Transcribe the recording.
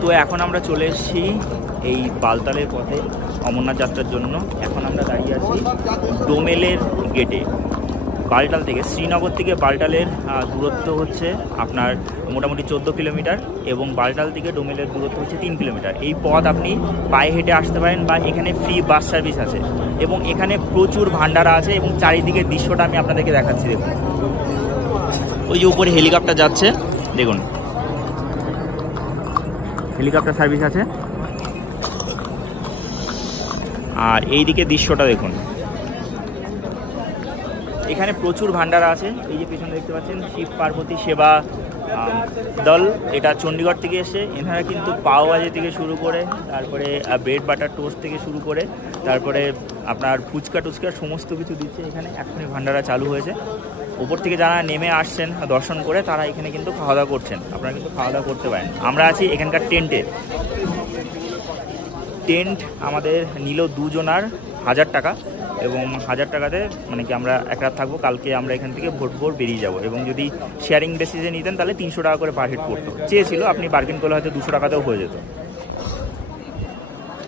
তো এখন আমরা চলে এসেছি এই বালতালের পথে অমরনাথ যাত্রার জন্য। এখন আমরা দাঁড়িয়ে আছি ডোমেলের গেটে। বালটাল থেকে, শ্রীনগর থেকে বালটালের দূরত্ব হচ্ছে আপনার মোটামুটি 14 কিলোমিটার এবং বালটাল থেকে ডোমেলের দূরত্ব হচ্ছে 3 কিলোমিটার। এই পথ আপনি পায়ে হেঁটে আসতে পারেন বা এখানে ফ্রি বাস সার্ভিস আছে এবং এখানে প্রচুর ভান্ডারা আছে এবং চারিদিকের দৃশ্যটা আমি আপনাদেরকে দেখাচ্ছি। দেখুন, ওই যে উপরে হেলিকপ্টার যাচ্ছে, দেখুন হেলিকপ্টার সার্ভিস আছে। আর এই দিকে দৃশ্যটা দেখুন, এখানে প্রচুর ভান্ডারা আছে। এই যে পেছনে দেখতে পাচ্ছেন শিব পার্বতী সেবা দল, এটা চণ্ডীগড় থেকে এসে। এনারা কিন্তু পাওভাজি থেকে শুরু করে, তারপরে ব্রেড বাটার টোস্ট থেকে শুরু করে, তারপরে আপনার ফুচকা টুচকা সমস্ত কিছু দিচ্ছে এখানে। এখনই ভান্ডারা চালু হয়েছে। ওপর থেকে যারা নেমে আসছেন দর্শন করে, তারা এখানে কিন্তু খাওয়া দাওয়া করছেন। আপনারা কিন্তু খাওয়া দাওয়া করতে পারেন। আমরা আছি এখানকার টেন্টে। টেন্ট আমাদের নিল দুজনার 1000 টাকা এবং 1000 টাকাতে মানে কি আমরা এক রাত থাকবো। কালকে আমরা এখান থেকে ভোর বেরিয়ে যাব এবং যদি শেয়ারিং বেসিসে নিতেন তাহলে 300 টাকা করে পার হেড পড়তো। চেয়েছিল, আপনি বার্গেন করলে হয়তো 200 টাকাতেও হয়ে যেত।